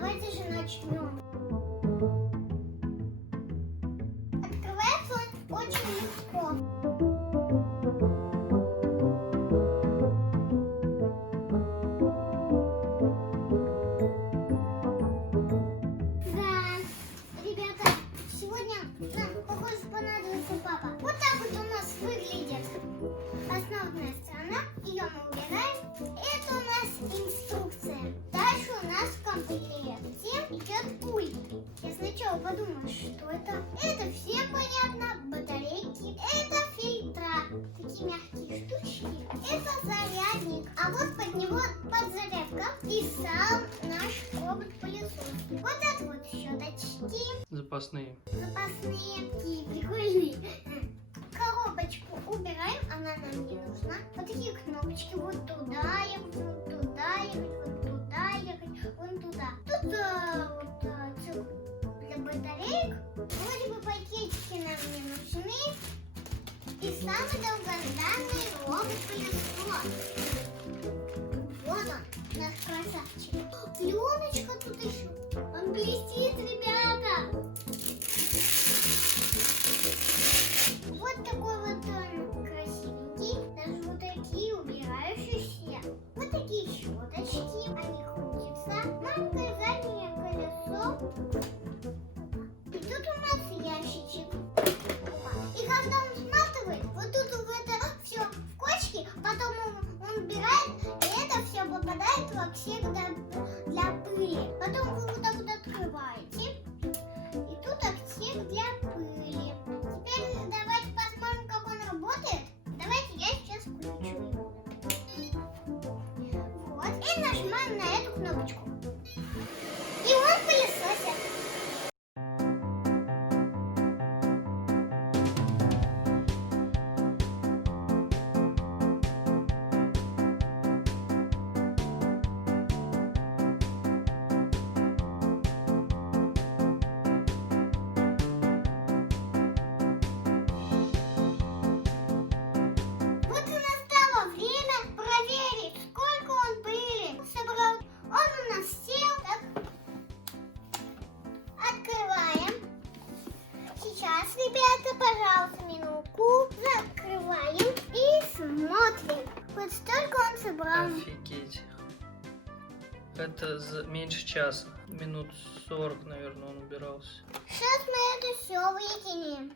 Давайте же начнем. Открывается он очень легко. Да, ребята, сегодня нам, похоже, понадобится папа. Вот так вот у нас выглядит основная сторона. Ее мы убираем. Это у нас инструкция. Дальше у нас в комплекте идет пульт. Я сначала подумала, что это. Это всем понятно. Батарейки. Это фильтра. Такие мягкие штучки. Это зарядник. А вот под него подзарядка. И сам наш робот-пылесос. Вот это вот щеточки. Запасные. Запасные. Такие прикольные. Коробочку убираем, она нам не нужна. Вот такие кнопочки, вот туда ехать, вот туда ехать, вот туда ехать, вон туда. Тут цепь для батареек. Вроде бы пакетики нам не нужны. И самый долгожданный робот-пылесос. Вот он, наш красавчик. Пленочка тут еще. Он блестит, ребята. Вот такой вот он красивенький. Даже вот такие убирающиеся. Вот такие щеточки. Они крутятся. Маленькое заднее колесо. И тут у нас ящичек. И когда он сматывает, вот тут в это все в кочки, потом он убирает, и это все попадает в отсек для пыли. Потом вы вот так вот открываете. И тут отсек для пыли. Теперь давайте посмотрим, как он работает. Давайте я сейчас включу его. Вот. И нажимаем на эту кнопочку. И он пылесосит. Вот и настало время проверить, сколько он пыли собрал. Он у нас сел. Так. Открываем. Сейчас, ребята, пожалуйста, минутку. Закрываем и смотрим. Вот столько он собрал. Офигеть. Это за меньше часа. Минут 40, наверное, он убирался. Сейчас мы это все выкинем.